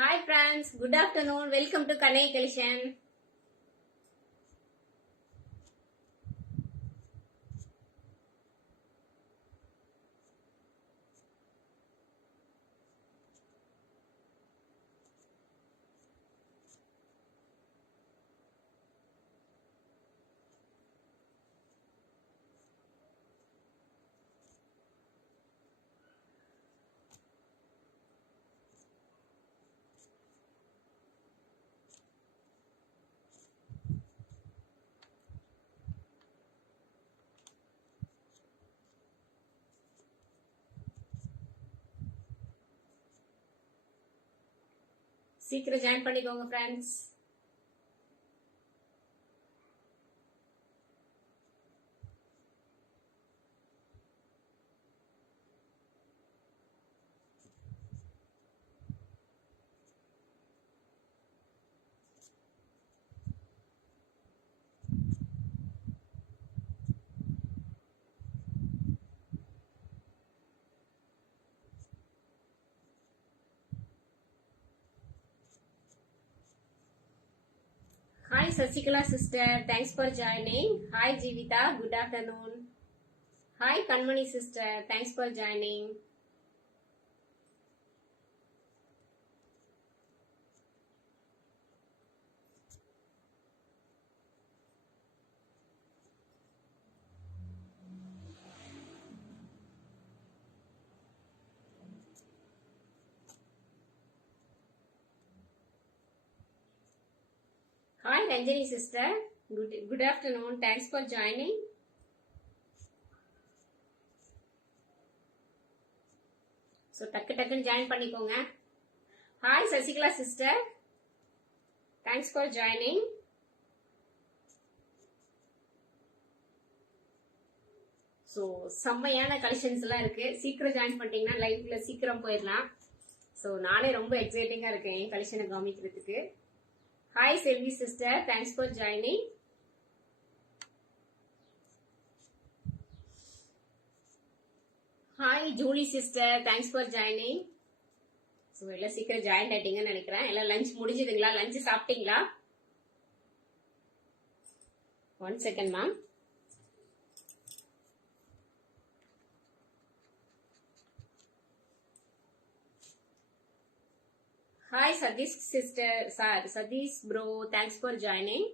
Hi friends, good afternoon. Welcome to Kanai Collection. சீக்கிரம் join பண்ணிக்கோங்க friends. Hi Sasikala sister, thanks for joining. Hi Jivita, good afternoon. Hi Kanmani sister, thanks for joining. Hi Ranjani sister, good afternoon, thanks for joining. So டக்குன்னு join பண்ணிக்கோங்க. Hi Sasikala sister, thanks for joining. So செம்மையான collections எல்லாம் இருக்கு. சீக்கிரம் join பண்ணிட்டீங்கன்னா லைவ்ல சீக்கிரம் போயிடலாம். ஸோ நானே ரொம்ப எக்ஸைட்டிங்கா இருக்கேன் என் கலெக்ஷனை காமிக்கிறதுக்கு. Hi Selvi sister, thanks for joining. Hi Julie sister, thanks for joining. So எல்லாம் சீக்கிரம் ஜாயின் ஆயிட்டீங்கன்னு நினைக்கிறேன். எல்லாம் லஞ்ச் முடிஞ்சதுங்களா? லஞ்ச் சாப்பிட்டீங்களா? 1 second ma'am. Hi Sadish sister, Sadish bro, thanks for joining.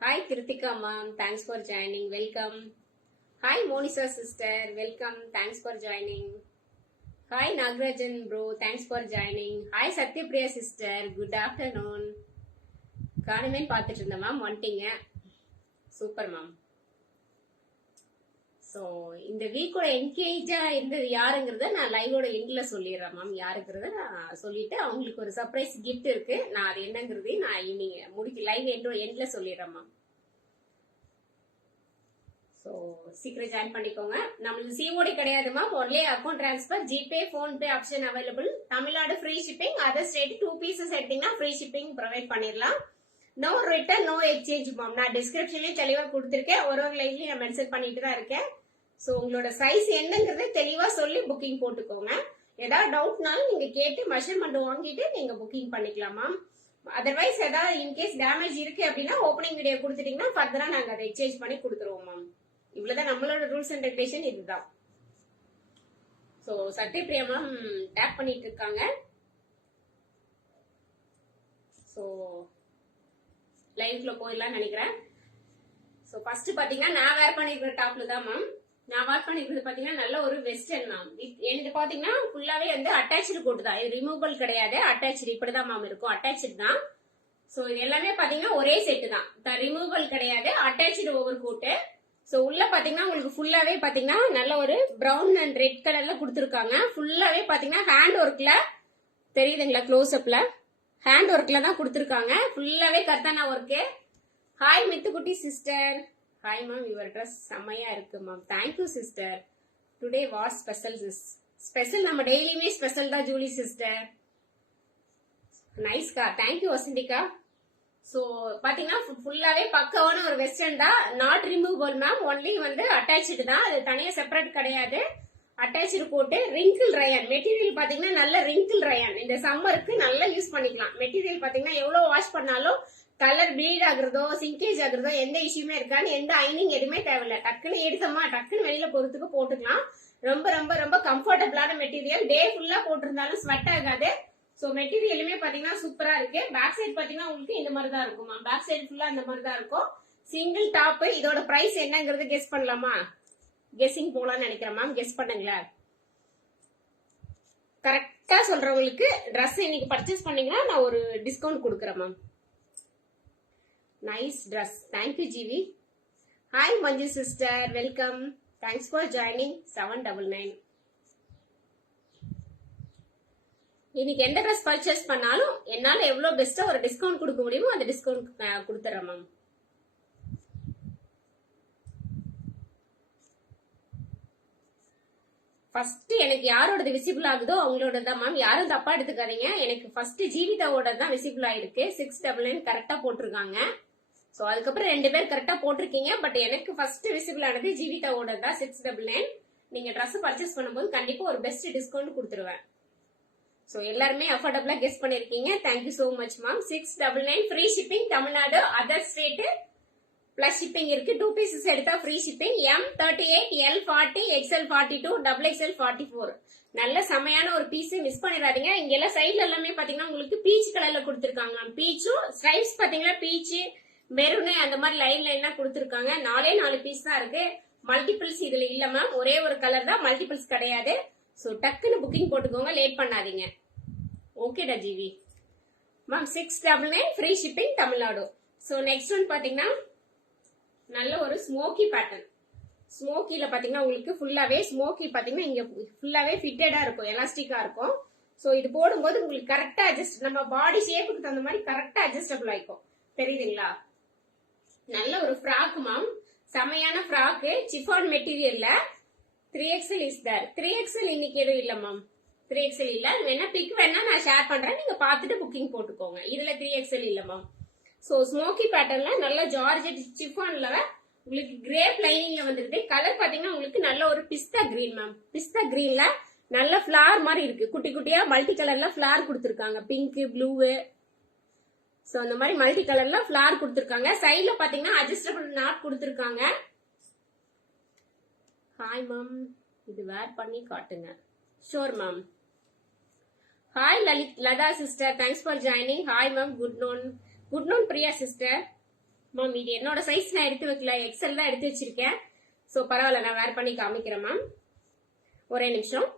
Hi Kritika ma'am, thanks for joining, welcome. Hi Monisa sister, welcome, thanks for joining. Hi Nagrajan bro, thanks for joining. Hi Satyapriya sister, good afternoon. காணுமே பார்த்துட்டு இருந்தேன் ma'am, வந்துட்டீங்க. Super ma'am. So இந்த வீக்கோட என்கேஜா இருந்தது யாருங்கிறத நான் லைவோட எண்ட்ல சொல்லிடுறேன் மேம். யாருங்கிறத நான் சொல்லிட்டு அவங்களுக்கு ஒரு சர்ப்ரைஸ் கிஃப்ட் இருக்கு. நான் அது என்னங்கிறதையும் நான் ஈவினிங் லைவ் எண்ட்ல சொல்லிடுறேன் மேம். ஸோ சீக்கிரம் ஜாயின் பண்ணிக்கோங்க. நம்மளுக்கு சிஓடி கிடையாது ma'am, only account transfer, GPay, PhonePe option available. Tamil Nadu free shipping, other state 2 pieces எடுத்தீங்கன்னா ஃப்ரீ ஷிப்பிங் ப்ரொவைட் பண்ணிடலாம். No return, no exchange ma'am. நான் டிஸ்கிரிப்ஷன்லயும் தெளிவா கொடுத்துருக்கேன், ஒரு லைவ்லயும் நான் மென்ஷன் பண்ணிட்டு தான் இருக்கேன். ஸோ உங்களோட சைஸ் என்னங்கிறத தெளிவா சொல்லி புக்கிங் போட்டுக்கோங்க. ஏதாவது டவுட்னாலும் நீங்க கேட்டு மெஷர்மெண்ட் வாங்கிட்டு நீங்க புக்கிங் பண்ணிக்கலாம் மேம். அதர்வைஸ் ஏதாவது இன்கேஸ் டேமேஜ் இருக்கு அப்படின்னா ஓப்பனிங் வீடியோ கொடுத்துட்டீங்கன்னா ஃபர்தரா நாங்க அதை எக்ஸ்சேஞ்ச் பண்ணி கொடுத்துருவோம் மேம். இவ்வளவுதான் நம்மளோட ரூல்ஸ் அண்ட் ரெகுலேஷன், இதுதான். ஸோ சத்யபிரியா மேம் டேப் பண்ணிட்டு இருக்காங்க. ஸோ லைவ்ல போயிடலாம்னு நினைக்கிறேன். ஸோ ஃபர்ஸ்ட் பாத்தீங்கன்னா நான் வேர் பண்ணிருக்கிற டாப்ல தான் மேம். நான் வேர் பண்ணிருக்கிறது பாத்தீங்கன்னா நல்ல ஒரு வெஸ்டர்ன் மேம். எனக்கு பாத்தீங்கன்னா ஃபுல்லாவே வந்து அட்டாச்சு கோட் தான், இது ரிமூவபிள் கிடையாது. அட்டாச்சு இப்படிதான் மேம் இருக்கும், அட்டாச்சு தான். ஸோ இது எல்லாமே பாத்தீங்கன்னா ஒரே செட்டு தான், ரிமூவபிள் கிடையாது, அட்டாச்சு ஓவர் கோட்டு. ஸோ உள்ள பாத்தீங்கன்னா உங்களுக்கு ஃபுல்லாவே பாத்தீங்கன்னா நல்ல ஒரு பிரவுன் அண்ட் ரெட் கலர்ல கொடுத்துருக்காங்க. ஃபுல்லாவே பாத்தீங்கன்னா ஹேண்ட் ஒர்க்ல தெரியுதுங்களா? க்ளோஸ் அப்ல ஹேண்ட் ஒர்க்ல தான் கொடுத்துருக்காங்க. ஃபுல்லாவே கர்த்தானா ஒர்க்கு. ஹாய் மித்துக்குட்டி sister. Hi ma'am, your dress செம்மையா இருக்கு ma'am. Thank you sister. Today was special special. நம்ம டெய்லியுமே ஸ்பெஷல் தான் ஜூலி சிஸ்டர். நைஸ்கா, தேங்க்யூ வசந்திகா. ஸோ பாத்தீங்கன்னா ஃபுல்லாவே பக்காவான ஒரு வெஸ்டர்ன் தான், நாட் ரிமூவபிள் மேம். ஒன்லி வந்து அட்டாச்சு தான், அது தனியா செப்பரேட் கிடையாது. அட்டாச்சு போட்டு ரிங்கிள் ரயான் மெட்டீரியல் பாத்தீங்கன்னா நல்ல ரிங்கிள் ரயான் இந்த சம்மருக்கு நல்லா யூஸ் பண்ணிக்கலாம். மெட்டீரியல் பாத்தீங்கன்னா எவ்வளவு வாஷ் பண்ணாலும் கலர் ப்ளீட் ஆகுறதோ சிங்கேஜ் ஆகுறதோ எந்த இஷ்யூமே இருக்காது. எந்த ஐனிங் எதுவுமே தேவையில்லை. டக்குன்னு எடுத்தோமா டக்குன்னு வெளியில போறதுக்கு போட்டுக்கலாம். ரொம்ப ரொம்ப ரொம்ப கம்ஃபர்டபுளான மெட்டீரியல். டே ஃபுல்லா போட்டிருந்தாலும் ஸ்வெட் ஆகாது. சோ மெட்டீரியலுமே பாத்தீங்கன்னா சூப்பரா இருக்கு. பேக் சைடு பாத்தீங்கன்னா உங்களுக்கு இந்த மாதிரி தான் இருக்குமா. பேக் சைடு ஃபுல்லா இந்த மாதிரி தான் இருக்கும். Single top. இதோட பிரைஸ் என்னங்கிறது கெஸ் பண்ணலாமா? கெஸ்ஸிங் போலாம்னு நினைக்கிறேன் மேம். கெஸ் பண்ணுங்களேன். கரெக்டா சொல்றவங்களுக்கு ட்ரெஸ் இன்னைக்கு பர்ச்சேஸ் பண்ணீங்கன்னா நான் ஒரு டிஸ்கவுண்ட் கொடுக்குறேன் ma'am. Nice dress. Thank you GV. Hi Manju sister, welcome. Thanks for joining. 799. இன்னைக்கு எந்த ட்ரெஸ் பர்ச்சேஸ் பண்ணாலும் என்னால எவ்வளவு பெஸ்டா ஒரு டிஸ்கவுண்ட் கொடுக்க முடியுமோ அந்த டிஸ்கவுண்ட் கொடுத்துறேன் மேம். ஃபர்ஸ்ட் எனக்கு யாரோடது விசிபிள் ஆகுதோ அவங்களோட தான் மேம். யாரும் தப்பா எடுத்துக்காதீங்க. எனக்கு ஃபர்ஸ்ட் ஜீவிதாவோட தான் விசிபிள் ஆயிருக்கு. 699 கரெக்டா போட்டிருக்காங்க. சோ அதுக்கப்புறம் 2 பேர் கரெக்டா போட்டிருக்கீங்க. பட் எனக்கு ஃபர்ஸ்ட் விசிபிள் ஆனது ஜீவிதாவோட தான் 699. நீங்க ட்ரெஸ் பர்ச்சேஸ் பண்ணும்போது கண்டிப்பா ஒரு பெஸ்ட் டிஸ்கவுண்ட் கொடுத்துருவேன். சோ எல்லாருமே அஃபோர்டபுளா கெஸ் பண்ணிருக்கீங்க. Thank you so much ma'am. 699 free shipping. Tamil Nadu other state plus shipping இருக்கு. 2 பீசஸ் எடுத்தா free shipping. M38, L40, XL42, XXL44. நல்ல செமையான ஒரு பீஸ். மிஸ் பண்ணிடாதீங்க. இங்க எல்லாம் சைட்ல எல்லாமே பாத்தீங்கன்னா உங்களுக்கு பீச் கலர்ல கொடுத்திருக்காங்க. பீச்சும் ஸ்ட்ரைப்ஸ் பாத்தீங்கன்னா பீச் மெரூனு அந்த மாதிரி லைன்ல கொடுத்திருக்காங்க. 4 பீஸ் தான் இருக்கு. மல்டிபிள்ஸ் இதுல இல்ல மேம். ஒரே ஒரு கலர் தான், மல்டிபிள்ஸ் கிடையாது. சோ டக்குன்னு புக்கிங் போட்டுக்கோங்க. லேட் பண்ணாதீங்க. ஓகேடா GV ma'am. 699 free shipping Tamil Nadu. So next one பாத்தீங்கன்னா நல்ல ஒரு ஸ்மோக்கி பேட்டர்ன். ஸ்மோக்கில பாத்தீங்கன்னா உங்களுக்கு ஃபுல்லாவே ஸ்மோக்கி பாத்தீங்கன்னா இங்க ஃபுல்லாவே ஃபிட்டடா இருக்கும், எலாஸ்டிக்கா இருக்கும். சோ இது போடும்போது உங்களுக்கு கரெக்டா அட்ஜஸ்ட், நம்ம பாடி ஷேப்புக்கு தகுந்த மாதிரி கரெக்டா அட்ஜஸ்டபிள் ஆயிக்கும். தெரியுதுங்களா? நல்ல ஒரு ஃப்ராக் மேம். செமையான ஃப்ராக். சிஃபான் மெட்டீரியல்ல 3XL இஸ் தேர். 3XL இன்னைக்கு எதுவும் இல்ல மேம். 3XL இல்ல. வேணா பிக் வேணா நான் ஷேர் பண்றேன். நீங்க பாத்துட்டு புக்கிங் போட்டுக்கோங்க. இதுல 3XL இல்ல மேம். சோ ஸ்மோக்கி பேட்டர்ன்ல நல்ல ஜார்ஜெட் சிஃபான்ல உங்களுக்கு கிரேப் லைனிங்ல வந்துருக்கு. கலர் பாத்தீங்கன்னா உங்களுக்கு நல்ல ஒரு பிஸ்தா கிரீன் மேம். பிஸ்தா கிரீன்ல நல்ல ஃபிளார் மாதிரி இருக்கு. குட்டி குட்டியா மல்டி கலர்ல ஃபிளார் கொடுத்திருக்காங்க. Pink, blue. சோ அந்த மாதிரி மல்டி கலர்ல ஃபிளார் கொடுத்திருக்காங்க. சைடுல பாத்தீங்கன்னா அட்ஜஸ்டபிள் நாட் கொடுத்திருக்காங்க. Hi ma'am. இது வேர் பண்ணி காட்டுங்க. Sure ma'am. Hi Latha sister, thanks for joining. Hi ma'am. Good noon Priya sister. Ma'am இது என்னோட சைஸ் நான் எடுத்து வைக்கல, எக்ஸல் தான் எடுத்து வச்சிருக்கேன். சோ பரவாயில்ல, நான் வேர் பண்ணி காமிக்கிறேன் மேம். ஒரே நிமிஷம்.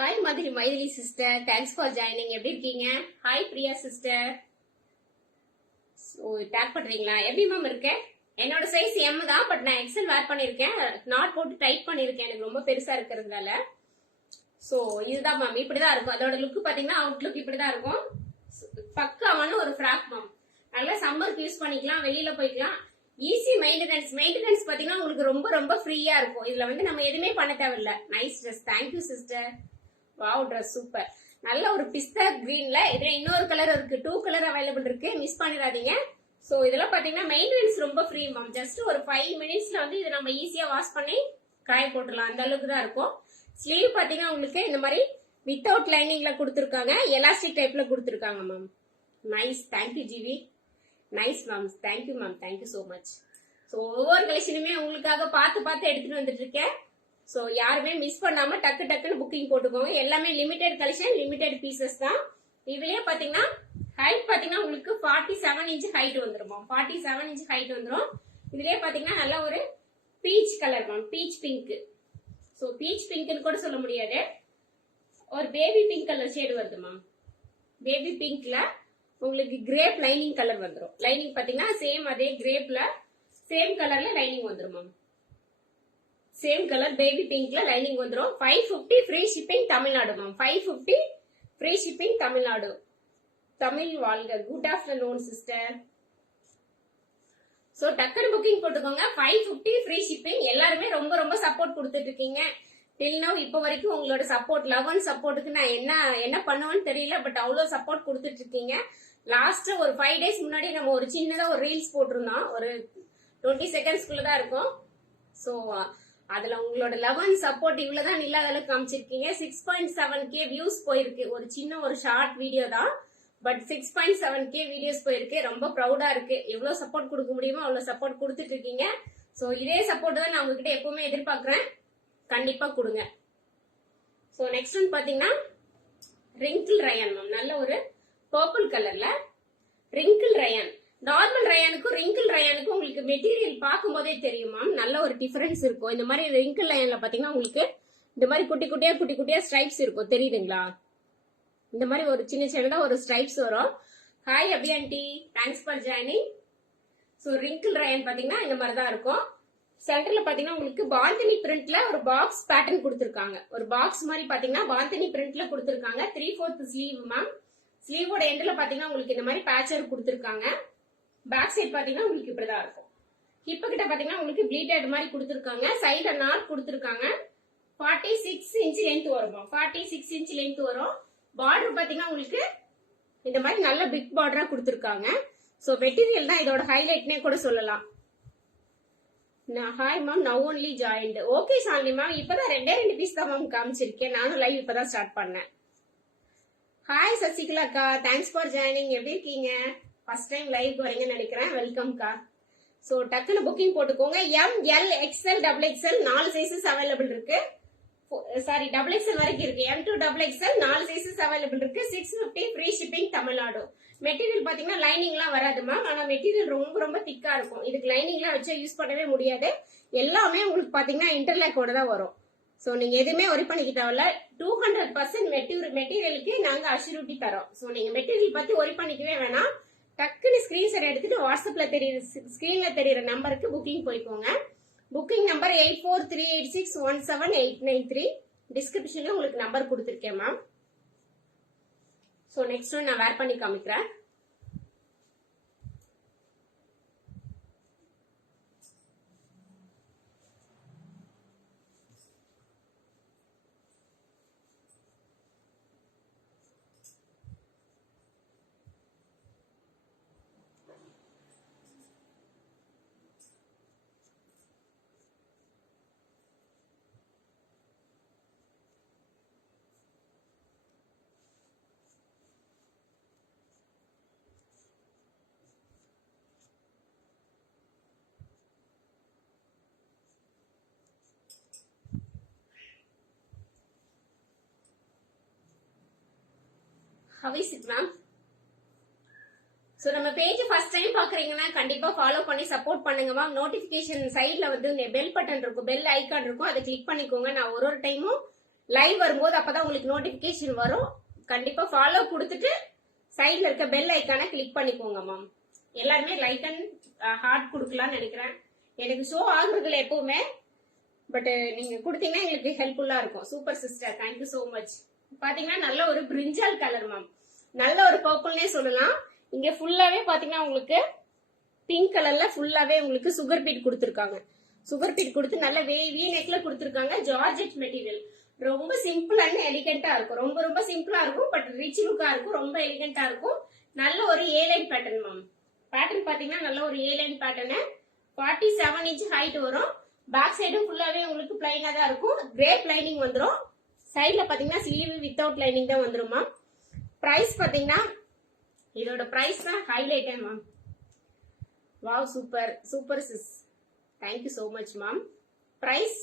Hi Madurai Mythili sister, thanks for joining. எப்படி இருக்கீங்க? Hi Priya sister. டேக் பண்றீங்களா? எப்படி மேம் இருக்கேன்? என்னோட சைஸ் M தான், பட் நான் எக்ஸல் வேர் பண்ணிருக்கேன். நாட் போட்டு டைட் பண்ணிருக்கேன், எனக்கு ரொம்ப பெருசா இருக்கிறதுனால. சோ இதுதான் மேம், இப்படிதான் இருக்கும். அதோட லுக் பாத்தீங்கன்னா அவுட் லுக் இப்படிதான் இருக்கும். பக்காவான ஒரு ஃப்ராக் மேம். நல்லா சம்மருக்கு யூஸ் பண்ணிக்கலாம், வெளியில போய்க்கலாம். ஈஸி மெயின்டெனன்ஸ் பாத்தீங்கன்னா உங்களுக்கு ரொம்ப ரொம்ப ஃப்ரீயா இருக்கும். இதுல வந்து நம்ம எதுவுமே பண்ண தேவையில்ல. Nice dress. Thank you sister. Wow dress super. நல்ல ஒரு பிஸ்தா கிரீன்ல இதுல இன்னொரு கலர் இருக்கு. 2 கலர் அவைலபிள் இருக்கு, மிஸ் பண்ணிடாதீங்க. சோ இதெல்லாம் பாத்தீங்கன்னா மெயின்டெனன்ஸ் ரொம்ப ஃப்ரீ மேம். ஜஸ்ட் ஒரு 5 மினிட்ஸ்ல வந்து இதை நம்ம ஈஸியா வாஷ் பண்ணி காய போட்டுடலாம். அந்த அளவுக்கு தான் இருக்கும். ஸ்லீவ் பாத்தீங்கன்னா உங்களுக்கு இந்த மாதிரி வித்தவுட் லைனிங்ல கொடுத்துருக்காங்க, எலாஸ்டிக் டைப்ல கொடுத்துருக்காங்க ma'am. Nice. Thank you GV. Nice ma'am. Thank you ma'am. Thank you so much. So ஒவ்வொரு கலெக்ஷனுமே உங்களுக்காக பார்த்து எடுத்துட்டு வந்துட்டு இருக்கேன். ஸோ யாருமே மிஸ் பண்ணாம டக்குன்னு புக்கிங் போட்டுக்கோங்க. எல்லாமே லிமிடெட் கலெக்ஷன், லிமிடெட் பீசஸ் தான். இதுலயே பாத்தீங்கன்னா ஹைட் பாத்தீங்கன்னா உங்களுக்கு 47 இன்ச் ஹைட் வந்துரும். 47 இன்ச் ஹைட் வந்துரும். இதுலயே பாத்தீங்கன்னா நல்ல ஒரு peach colour ma'am, peach pink. So peach பிங்க்னு கூட சொல்ல முடியாது, ஒரு பேபி பிங்க் கலர் ஷேடு வருது மேம். பேபி பிங்க்ல உங்களுக்கு கிரேப் லைனிங் கலர் வந்துடும். லைனிங் பாத்தீங்கன்னா சேம் அதே கிரேப்ல சேம் கலர்ல லைனிங் வந்துடும் மேம். சேம் கலர் பேபி பிங்க்ல லைனிங் வந்துடும். 550 free shipping Tamil Nadu ma'am. 550 free shipping Tamil Nadu. Tamil வாழ்க. Good afternoon sister. சோ டக்குனு புக்கிங் போட்டுக்கோங்க. 550 ஃப்ரீ ஷிப்பிங். எல்லாருமே ரொம்ப சப்போர்ட் கொடுத்துட்டு இருக்கீங்க. டில் நவ் இப்போ வரைக்கும் உங்களோட சப்போர்ட், லவ் அண்ட் சப்போர்ட்டுக்கு நான் என்ன பண்ணுவேன்னு தெரியல, பட் அவ்வளவு சப்போர்ட் கொடுத்துட்டு இருக்கீங்க. லாஸ்ட் ஒரு 5 டேஸ் முன்னாடி நம்ம ஒரு சின்னதா ஒரு ரீல்ஸ் போட்டிருந்தோம், ஒரு 20 செகண்ட்ஸ்க்குள்ள தான் இருக்கும். சோ அதுல உங்களோட லவ் அண்ட் சப்போர்ட் இவ்வளவுதான் இல்லாத அளவுக்கு காமிச்சிருக்கீங்க. 6.7K வியூஸ் போயிருக்கு. ஒரு சின்ன ஒரு ஷார்ட் வீடியோ தான், பட் 6.7K வீடியோஸ் போயிருக்கு. ரொம்ப ப்ரௌடா இருக்கு. எவ்வளவு சப்போர்ட் கொடுக்க முடியுமோ அவ்வளவு சப்போர்ட் கொடுத்துட்டு இருக்கீங்க. சோ இதே சப்போர்ட் தான் நான் உங்ககிட்ட எப்பவுமே எதிர்பார்க்கிறேன். கண்டிப்பா கொடுங்க. சோ நெக்ஸ்ட் ஒன் பாத்தீங்கன்னா ரிங்கிள் ரயான் மேம். நல்ல ஒரு பர்பிள் கலர்ல ரிங்கிள் ரயான். நார்மல் ரயானுக்கும் ரிங்கிள் ரயானுக்கும் உங்களுக்கு மெட்டீரியல் பார்க்கும் போதே தெரியும் மேம், நல்ல ஒரு டிஃபரன்ஸ் இருக்கும். இந்த மாதிரி ரிங்கிள் ரயான்ல பாத்தீங்கன்னா உங்களுக்கு இந்த மாதிரி குட்டி குட்டியா ஸ்ட்ரைப்ஸ் இருக்கும், தெரியுதுங்களா? இந்த மாதிரி ஒரு சின்னதா ஒரு ஸ்ட்ரைப்ஸ் வரும். Hi Abi aunty, thanks for joining. So wrinkle rayon பாத்தீங்கன்னா இந்த மாதிரி தான் இருக்கும். சென்டர்ல பாத்தீங்கன்னா உங்களுக்கு பாந்தினி பிரிண்ட்ல ஒரு பாக்ஸ் பேட்டர்ன் கொடுத்திருக்காங்க. ஒரு பாக்ஸ் மாதிரி பாத்தீங்கன்னா பாந்தினி பிரிண்ட்ல கொடுத்திருக்காங்க. 3/4 ஸ்லீவ் மேம். ஸ்லீவோட எண்ட்ல பாத்தீங்கன்னா உங்களுக்கு இந்த மாதிரி பேட்சர் கொடுத்திருக்காங்க. பேக் சைடு பாத்தீங்கன்னா உங்களுக்கு இப்படிதான் இருக்கும். ஹிப் கிட்ட பாத்தீங்கன்னா உங்களுக்கு ப்ளீட்டட் மாதிரி கொடுத்திருக்காங்க. சைடுல நாட் கொடுத்திருக்காங்க. 46 இன்ச் லென்த் வரும். 46 இன்ச் லென்த் வரும். பார்டர் பாத்தீங்கன்னா உங்களுக்கு இந்த மாதிரி நல்ல பிக் பார்டரா கொடுத்திருக்காங்க. சோ மெட்டீரியல் தான் இதோட ஹைலைட்னே கூட சொல்லலாம். Hi ma'am, now only joined. Okay Shanti ma'am, இப்பதான் 2 பீஸ் தான் மேம் காமிச்சிருக்கேன். நானும் லைவ் இப்பதான் ஸ்டார்ட் பண்ணேன். ஹாய் சசிகலா அக்கா, தேங்க்ஸ் ஃபார் ஜாயினிங். எப்படி இருக்கீங்க? ஃபர்ஸ்ட் டைம் லைவ் வரீங்கன்னு நினைக்கிறேன். வெல்கம் கா. சோ டக்குனு புக்கிங் போட்டுக்கோங்க. ML XL XXL 4 sizes available இருக்கு. சாரி XXL வரைக்கும் இருக்கு. M to XXL 4 sizes available இருக்கு. 650 ஃப்ரீ ஷிப்பிங் தமிழ்நாடு. மெட்டீரியல் பாத்தீங்கன்னா லைனிங் எல்லாம் வராது மேம். ஆனா மெட்டீரியல் ரொம்ப திக்கா இருக்கும். இதுக்கு லைனிங் எல்லாம் வச்சு யூஸ் பண்ணவே முடியாது. எல்லாமே உங்களுக்கு பாத்தீங்கன்னா இன்டர்லாக்கோட தான் வரும். சோ நீங்க எதுவுமே ஒரி பண்ணிக்க தேவையில்ல. 200% மெட்டீரியலுக்கு நாங்க அஷ்யூரிட்டி தரோம். சோ நீங்க மெட்டீரியல் பத்தி ஒரி பண்ணிக்கவே வேணாம். டக்குனு ஸ்கிரீன்ஷாட் எடுத்துட்டு வாட்ஸ்அப்ல ஸ்கிரீன்ல தெரியுற நம்பருக்கு புக்கிங் போய்க்கோங்க. Booking number 8438617893. டிஸ்கிரிப்ஷன்ல உங்களுக்கு நம்பர் கொடுத்துருக்கேன் மேம். சோ நெக்ஸ்ட் ஒன் நான் வேர் பண்ணி காமிக்கிறேன். How is it ma'am? So நம்ம பேஜ் ஃபர்ஸ்ட் டைம் பாக்குறீங்கன்னா கண்டிப்பா ஃபாலோ பண்ணி சப்போர்ட் பண்ணுங்க மேம். நோட்டிபிகேஷன் சைட்ல வந்து பெல் பட்டன் இருக்கும், பெல் ஐகான் இருக்கும், அதை கிளிக் பண்ணிக்கோங்க. நான் ஒரு டைமும் லைவ் வரும்போது அப்பதான் உங்களுக்கு நோட்டிபிகேஷன் வரும். கண்டிப்பா ஃபாலோ கொடுத்துட்டு சைட்ல இருக்க பெல் ஐக்கானை கிளிக் பண்ணிக்கோங்க மேம். எல்லாருமே லைக் அண்ட் ஹார்ட் கொடுக்கலாம்னு நினைக்கிறேன். எனக்கு ஷோ ஆகுறதுல எப்பவுமே, பட் நீங்க கொடுத்தீங்கன்னா எங்களுக்கு ஹெல்ப்ஃபுல்லா இருக்கும். Super sister, thank you so much. பாத்தீங்கன்னா நல்ல ஒரு பிரிஞ்சால் கலர் மேம். நல்ல ஒரு பர்பிள்னே சொல்லலாம். இங்க ஃபுல்லாவே பாத்தீங்கன்னா உங்களுக்கு பிங்க் கலர்ல ஃபுல்லாவே உங்களுக்கு சுகர் பீட் கொடுத்திருக்காங்க. சுகர் பீட் கொடுத்து நல்ல வி நெக்ல கொடுத்திருக்காங்க. Georgette material. ரொம்ப சிம்பிள் அண்ட் எலிகென்ட்டா இருக்கும். ரொம்ப சிம்பிளா இருக்கும், பட் ரிச் லுக்கா இருக்கும். ரொம்ப எலிகென்ட்டா இருக்கும். நல்ல ஒரு ஏ லைன் பேட்டர்ன் மேம். பேட்டர்ன் பாத்தீங்கன்னா நல்ல ஒரு ஏ லைன் பேட்டர்ன். 47 இன்ச் ஹைட் வரும். பேக் சைடும் ஃபுல்லாவே உங்களுக்கு பிளைனா தான் இருக்கும். கிரேப் லைனிங் வந்துடும். சைட்ல பாத்தீங்கன்னா ஸ்லீவ் வித்தவுட் லைனிங் தான் வந்துரும் மேம். பிரைஸ் பாத்தீங்கன்னா இதோட பிரைஸ் தான் highlight ma'am. Wow, super sis. Thank you so much ma'am. Price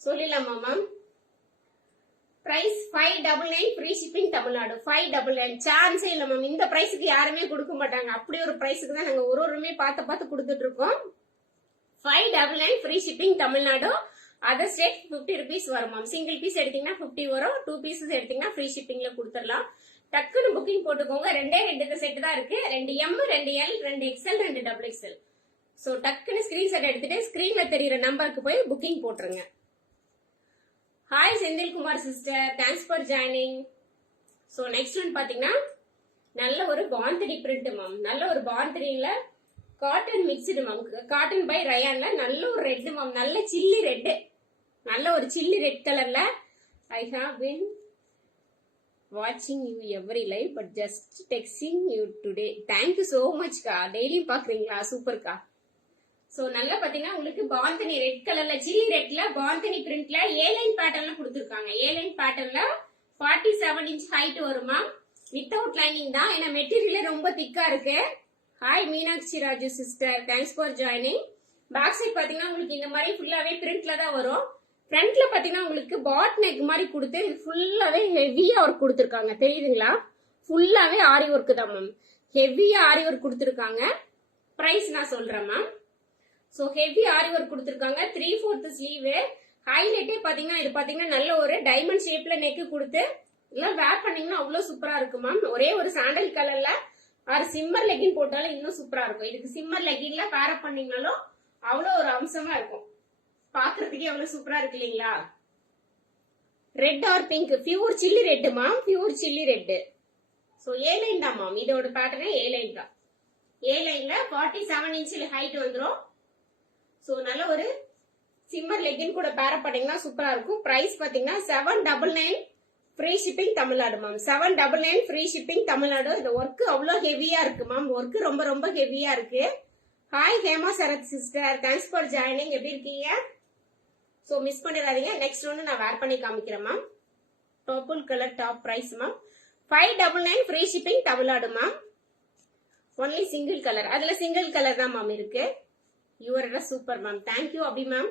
சொல்லிடலாமா ma'am? Price 599 free shipping Tamil Nadu. 599 சான்ஸே இல்ல மேம். இந்த பிரைஸுக்கு யாருமே கொடுக்க மாட்டாங்க. அப்படி ஒரு பிரைஸுக்கு தான் நாங்க ஒருமே பார்த்து கொடுத்துட்டு இருக்கோம். 599 free shipping Tamil Nadu. Other state 50 rupees வரும் மேம். சிங்கிள் பீஸ் எடுத்தீங்கன்னா 50 வரும். 2 pieces எடுத்தீங்கன்னா ஃப்ரீ ஷிப்பிங்ல கொடுத்துடலாம். டக்குன்னு புக்கிங் போட்டுக்கோங்க. 2 செட் தான் இருக்கு. 2 M, 2 L, 2 XL, 2 XXL. So டக்குன்னு ஸ்கிரீன்ஷாட் எடுத்துட்டு ஸ்கிரீன்ல தெரியுற நம்பருக்கு போய் புக்கிங் போட்டுருங்க. Hi Senthilkumar sister, thanks for joining. So next one பாத்தீங்கன்னா நல்ல ஒரு பாந்தடி பிரிண்ட் மேம். நல்ல ஒரு பாந்தடியில cotton mixed ma'am. Cotton by ரயான்ல நல்ல ஒரு ரெட் மேம். நல்ல சில்லி ரெட். நல்ல ஒரு சில்லி ரெட் கலர்ல. ஐ ஹாவ் பின் வாட்சிங் you every live but just texting you today. Thank you so much கா. டெய்லியும் பாக்குறீங்களா? சூப்பர்க்கா. சோ நல்லா பாத்தீங்கன்னா உங்களுக்கு பாந்தனி ரெட் கலர்ல சில்லி ரெட்ல பாந்தனி பிரிண்ட்ல ஏலைன் பேட்டர்ன்ல கொடுத்துருக்காங்க. ஏலைன் பேட்டர்ன்ல 47 inch ஹைட் வருமா. வித்தவுட் லைனிங் தான். ஏன்னா மெட்டீரியல் ரொம்ப திக்கா இருக்கு. Hi Meenakshi Raju sister, thanks for joining. Back side பாத்தீங்கன்னா உங்களுக்கு இந்த மாதிரி ஃபுல்லாவே பிரிண்ட்ல தான் வரும். ஃப்ரண்ட்ல பாத்தீங்கன்னா உங்களுக்கு பாட் நெக் மாதிரி கொடுத்து இது ஃபுல்லாவே ஹெவியா ஒர்க் கொடுத்துருக்காங்க. தெரியுதுங்களா? ஃபுல்லாவே ஆரி ஒர்க் தான் மேம். ஹெவியா ஆரி ஒர்க் கொடுத்துருக்காங்க. பிரைஸ் நான் சொல்றேன் மேம். சோ ஹெவி ஆரி ஒர்க் கொடுத்துருக்காங்க. 3/4 ஸ்லீவ். ஹைலைட்டே பாத்தீங்கன்னா இது பாத்தீங்கன்னா நல்ல ஒரு டைமண்ட் ஷேப்ல நெக் கொடுத்து இதெல்லாம் வேர் பண்ணீங்கன்னா அவ்வளவு சூப்பரா இருக்கு மேம். ஒரே ஒரு சாண்டல் கலர்ல ஒரு சிம்மர் லெகின் போட்டாலும் இன்னும் சூப்பரா இருக்கும். இதுக்கு சிம்மர் லெகின்ல பேர் அப் பண்ணீங்கனாலும் அவ்வளவு ஒரு அம்சமா இருக்கும். பாக்குறதுக்கே அவ்வளவு சூப்பரா இருக்கு இல்லீங்களா? Red or pink, pure chilli red ma'am. Pure chilli red. So A line தான் மேம். இதோட பேட்டர்னே ஏ லைன் தான். ஏ லைன்ல 47 inch ஹைட் வந்துரும். சோ நல்ல ஒரு சிம்மர் லெகின் கூட பேர் அப் பண்ணீங்கன்னா சூப்பரா இருக்கும். பிரைஸ் பாத்தீங்கன்னா 799 free shipping Tamil Nadu ma'am. 799 free shipping Tamil Nadu. இந்த ஒர்க் அவ்வளவு ஹெவியா இருக்கு மேம். ஒர்க் ரொம்ப ரொம்ப ஹெவியா இருக்கு. Hi Hema Sarath sister, thanks for joining. எப்படி இருக்கீங்க? சோ மிஸ் பண்ணிடாதீங்க. நெக்ஸ்ட் ஒன்னு நான் வேர் பண்ணி காமிக்கிறேன் ma'am. Purple colour top. Price ma'am 599 free shipping Tamil Nadu ma'am. Only single colour. அதுல சிங்கிள் கலர் தான் மேம் இருக்கு. Your super ma'am. Thank you Abi ma'am.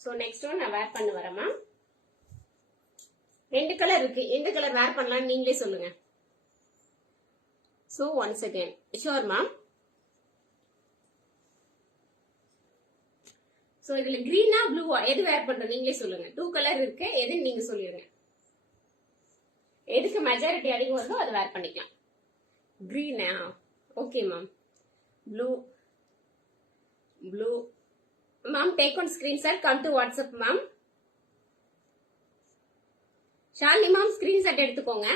So next one நான் வேர் பண்ண வரேன் மேம். 2 கலர் இருக்கு. எந்த கலர் வேர் பண்ணலாம் நீங்களே சொல்லுங்க. So once again sure ma'am. So இதுல கிரீனா ப்ளூவா எது வேர் பண்றோம் நீங்களே சொல்லுங்க. 2 கலர் இருக்கு. எதுன்னு நீங்க சொல்லிருங்க. எதுக்கு மெஜாரிட்டி அதிகம் வருதோ அதை வேர் பண்ணிக்கலாம். கிரீனா? Okay ma'am. Blue. Blue ma'am. Take one screenshot. Come to WhatsApp ma'am. Shalini ma'am screenshot எடுத்துக்கோங்க.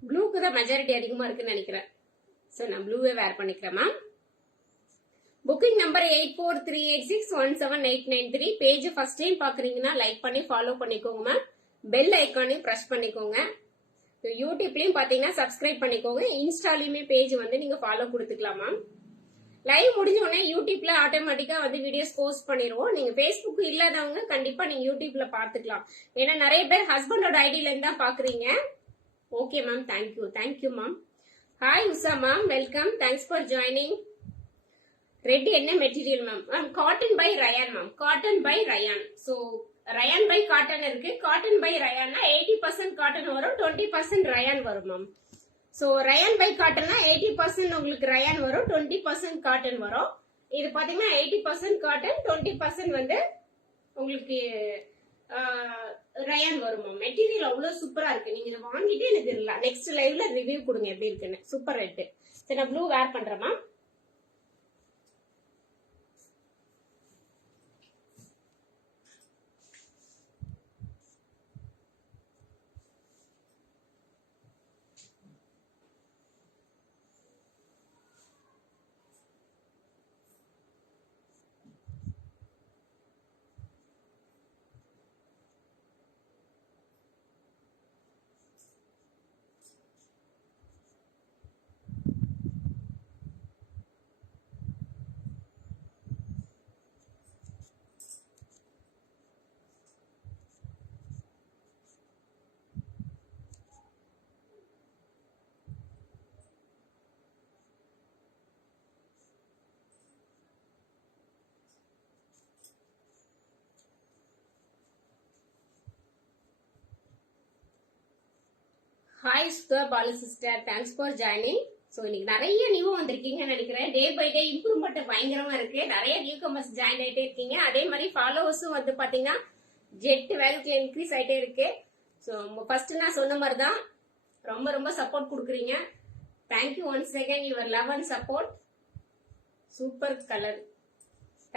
ப்ளூக்கு தான் மெஜாரிட்டி அதிகமா இருக்குன்னு நினைக்கிறேன். சோ நான் ப்ளூவே வேர் பண்ணிக்கிறேன் ma'am. Booking number 8438617893. Page first time பாக்குறீங்கன்னா லைக் பண்ணி ஃபாலோ பண்ணிக்கோங்க மேம். பெல் ஐக்கானையும் பிரஸ் பண்ணிக்கோங்க. யூடியூப்லயும் பாத்தீங்கன்னா சப்ஸ்கிரைப் பண்ணிக்கோங்க. இன்ஸ்டாலயுமே பேஜ் வந்து நீங்க ஃபாலோ கொடுத்துக்கலாம் மேம். லைவ் முடிஞ்ச உடனே யூடியூப்ல ஆட்டோமேட்டிக்கா வந்து வீடியோஸ் போஸ்ட் பண்ணிடுவோம். நீங்க பேஸ்புக் இல்லாதவங்க கண்டிப்பா நீங்க யூடியூப்ல பாத்துக்கலாம். ஏன்னா நிறைய பேர் ஹஸ்பண்டோட ஐடியில இருந்து தான் பாக்குறீங்க. Okay ma'am. Thank you. Thank you ma'am. Hi Usha ma'am, welcome. Thanks for joining. Red என்ன material ma'am? Ma'am cotton by rayon ma'am. Cotton by rayon. So rayon by cotton இருக்கு. காட்டன் பை ரயான்னா 80% காட்டன் வரும், 20% ரயான் வரும் மேம். சோ ரயான் பை காட்டன்னா 80% உங்களுக்கு rayon வரும், 20% cotton வரும். இது பாத்தீங்கன்னா 80% காட்டன், 20% வந்து உங்களுக்கு ரயான் வரும் மேம். மெட்டீரியல் அவ்வளவு சூப்பரா இருக்கு. நீங்க இதை வாங்கிட்டு எனக்கு நெக்ஸ்ட் லைவ்ல ரிவ்யூ கொடுங்க எப்படி இருக்குன்னு. Super red. சரி நான் ப்ளூ வேர் பண்றேன் ma'am. Hi Sudha Balu sister, thanks for joining. So இன்னைக்கு நிறைய நியூ வந்திருக்கீங்கன்னு நினைக்கிறேன். டே பை டே இம்ப்ரூவ்மெண்ட் பயங்கரமா இருக்கு. நிறைய நியூ கமர்ஸ் ஜாயின் ஆயிட்டே இருக்கீங்க. அதே மாதிரி ஃபாலோவர்ஸும் வந்து பாத்தீங்கன்னா ஜெட் வேல்யூல இன்க்ரீஸ் ஆயிட்டே இருக்கு. ஸோ ஃபர்ஸ்ட் நான் சொன்ன மாதிரி தான் ரொம்ப ரொம்ப சப்போர்ட் கொடுக்குறீங்க. Thank you once again your love and support. Super colour,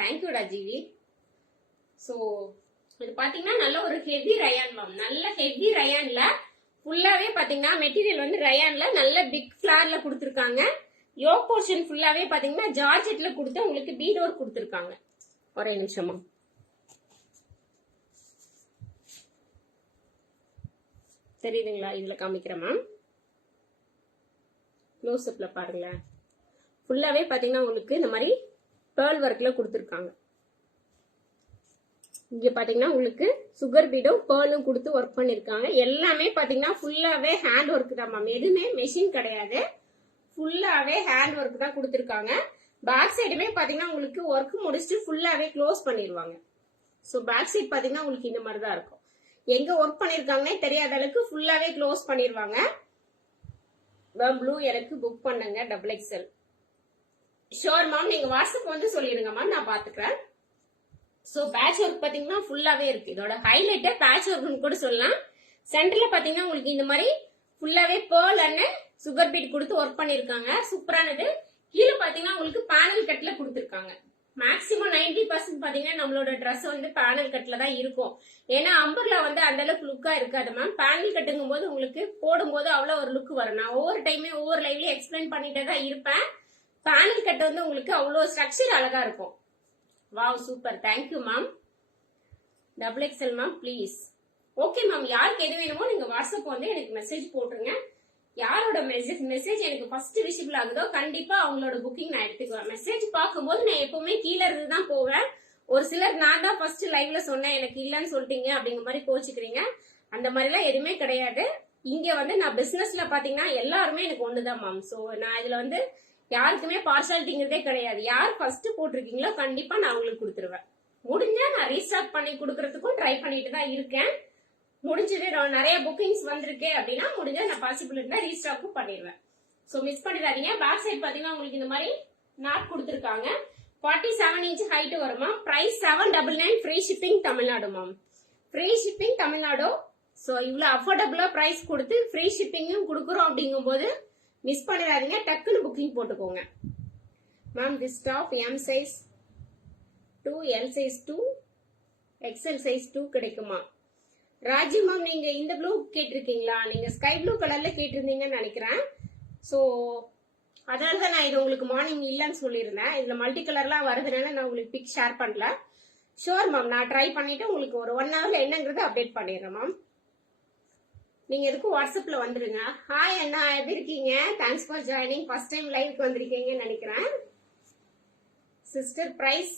தேங்க்யூடா ஜிவி. ஸோ இது பாத்தீங்கன்னா நல்ல ஒரு ஹெவி ரயான் மேம். நல்ல ஹெவி ரயான்ல ஃபுல்லாவே பாத்தீங்கன்னா மெட்டீரியல் வந்து ரயான்ல நல்ல பிக் ஃபிளார்ல கொடுத்துருக்காங்க. யோக் போர்ஷன் ஃபுல்லாவே பாத்தீங்கன்னா ஜார்ஜெட்ல கொடுத்து உங்களுக்கு பீட் ஒர்க் கொடுத்துருக்காங்க. ஒரே நிமிஷமா தெரியுதுங்களா? இதுல காமிக்கிறேன் மேம். க்ளோஸ் அப்ல பாருங்க. ஃபுல்லாவே பாத்தீங்கன்னா உங்களுக்கு இந்த மாதிரி பேர்ல் ஒர்க்ல கொடுத்துருக்காங்க. இங்க பாத்தீங்கன்னா உங்களுக்கு சுகர் பீடும் பேர்லும் கொடுத்து ஒர்க் பண்ணிருக்காங்க. எல்லாமே பாத்தீங்கன்னா ஃபுல்லாவே ஹேண்ட் ஒர்க் தான் மேம். எதுவுமே மெஷின் கிடையாது. ஃபுல்லாவே ஹேண்ட் ஒர்க் தான் கொடுத்துருக்காங்க. பேக் சைடுமே பாத்தீங்கன்னா உங்களுக்கு ஒர்க் முடிச்சுட்டு ஃபுல்லாவே க்ளோஸ் பண்ணிடுவாங்க. ஸோ பேக் சைட் பாத்தீங்கன்னா உங்களுக்கு இந்த மாதிரி தான் இருக்கும். எங்க ஒர்க் பண்ணிருக்காங்கன்னே தெரியாத அளவுக்கு ஃபுல்லாவே க்ளோஸ் பண்ணிடுவாங்க. ப்ளூ எனக்கு புக் பண்ணுங்க XXL. ஷோர் மேம், நீங்க வாட்ஸ்அப் வந்து சொல்லிருங்க மேம், நான் பாத்துக்கிறேன். சோ பேட்ச் ஒர்க் பாத்தீங்கன்னா ஃபுல்லாவே இருக்கு. இதோட ஹைலைட்டே பேட்ச் ஒர்க்னு கூட சொல்லலாம். சென்டர்ல பாத்தீங்கன்னா உங்களுக்கு இந்த மாதிரி ஃபுல்லாவே பேர்ல் அண்ட் சுகர் பீட் கொடுத்து ஒர்க் பண்ணிருக்காங்க. சூப்பரானது. கீழே பாத்தீங்கன்னா உங்களுக்கு பேனல் கட்ல கொடுத்துருக்காங்க. மேக்ஸிமம் 90% பாத்தீங்கன்னா நம்மளோட ட்ரெஸ் வந்து பேனல் கட்ல தான் இருக்கும். ஏன்னா அம்பர்லா வந்து அந்த அளவுக்கு லுக்கா இருக்காது மேம். பேனல் கட்டுங்கும் போது உங்களுக்கு போடும்போது அவ்வளவு ஒரு லுக் வரும். நான் ஒவ்வொரு டைமே ஒவ்வொரு லைவ்லயும் எக்ஸ்பிளைன் பண்ணிட்டே தான் இருப்பேன். பேனல் கட் வந்து உங்களுக்கு அவ்வளவு ஸ்ட்ரக்சர் அழகா இருக்கும். Wow, super, thank you ma'am. XXL ma'am, please. Okay ma'am, யாருக்கு எது வேணுமோ நீங்க வாட்ஸ்அப் வந்து எனக்கு மெசேஜ் போட்டுருங்க. யாரோட மெசேஜ் எனக்கு ஃபர்ஸ்ட் விசிபிள் ஆகுதோ கண்டிப்பா அவங்களோட புக்கிங் நான் எடுத்துக்குவேன். மெசேஜ் பார்க்கும்போது நான் எப்பவுமே கீழே இருந்து தான் போவேன். ஒரு சிலர் நான் தான் ஃபர்ஸ்ட் லைவ்ல சொன்னேன் எனக்கு இல்லன்னு சொல்லிட்டீங்க அப்படிங்கிற மாதிரி கோச்சிக்கிறீங்க. அந்த மாதிரிலாம் எதுவுமே கிடையாது. இங்க வந்து நான் பிசினஸ்ல பாத்தீங்கன்னா எல்லாருமே எனக்கு ஒண்ணுதான் மேம். சோ நான் இதுல வந்து யாருக்குமே பார்ஷாலிட்டிங்கிறதே கிடையாது. யார் ஃபர்ஸ்ட் போட்டிருக்கீங்களோ கண்டிப்பா நான் உங்களுக்கு கொடுத்துருவேன். முடிஞ்சா நான் ரீஸ்டார்ட் பண்ணி கொடுக்கறதுக்கும் ட்ரை பண்ணிட்டு தான் இருக்கேன். முடிஞ்சது நிறைய புக்கிங்ஸ் வந்திருக்கு அப்படின்னா முடிஞ்சா நான் பாசிபிள் இருந்தா ரீஸ்டாக்கும் பண்ணிடுவேன். சோ மிஸ் பண்ணிடாதீங்க. பேக் சைட் பாத்தீங்கன்னா உங்களுக்கு இந்த மாதிரி நாட் கொடுத்துருக்காங்க. 47 இன்ச் ஹைட் வருமா. Price 799. Free shipping Tamil Nadu ma'am. Free shipping Tamil Nadu. So இவ்வளவு அஃபோர்டபுளா பிரைஸ் கொடுத்து ஃப்ரீ ஷிப்பிங்கும் கொடுக்குறோம் அப்படிங்கும் போது மிஸ் பண்ணிடாதீங்க. டக்குன்னு புக்கிங் போட்டுக்கோங்க ma'am. This top M size 2, L size 2, XL size 2 கிடைக்குமா? ராஜி மேம், நீங்க இந்த ப்ளூ கேட்டிருக்கீங்களா? நீங்க ஸ்கை ப்ளூ கலர்ல கேட்டிருந்தீங்கன்னு நினைக்கிறேன். சோ அதனாலதான் நான் இது உங்களுக்கு மார்னிங் இல்லன்னு சொல்லியிருந்தேன். இதுல மல்டி கலர்லாம் வருதுனால நான் உங்களுக்கு பிக் ஷேர் பண்ணல. ஷோர் மேம், நான் ட்ரை பண்ணிட்டு உங்களுக்கு ஒரு 1 ஹவர்ல என்னங்கிறத அப்டேட் பண்ணிடுறேன் மேம். நீங்க எதுக்கும் வாட்ஸ்அப்ல வந்துருங்க. ஹாய் அண்ணா, எப்படி இருக்கீங்க? Thanks for joining. First time லைவ்க்கு வந்திருக்கீங்கன்னு நினைக்கிறேன். Sister price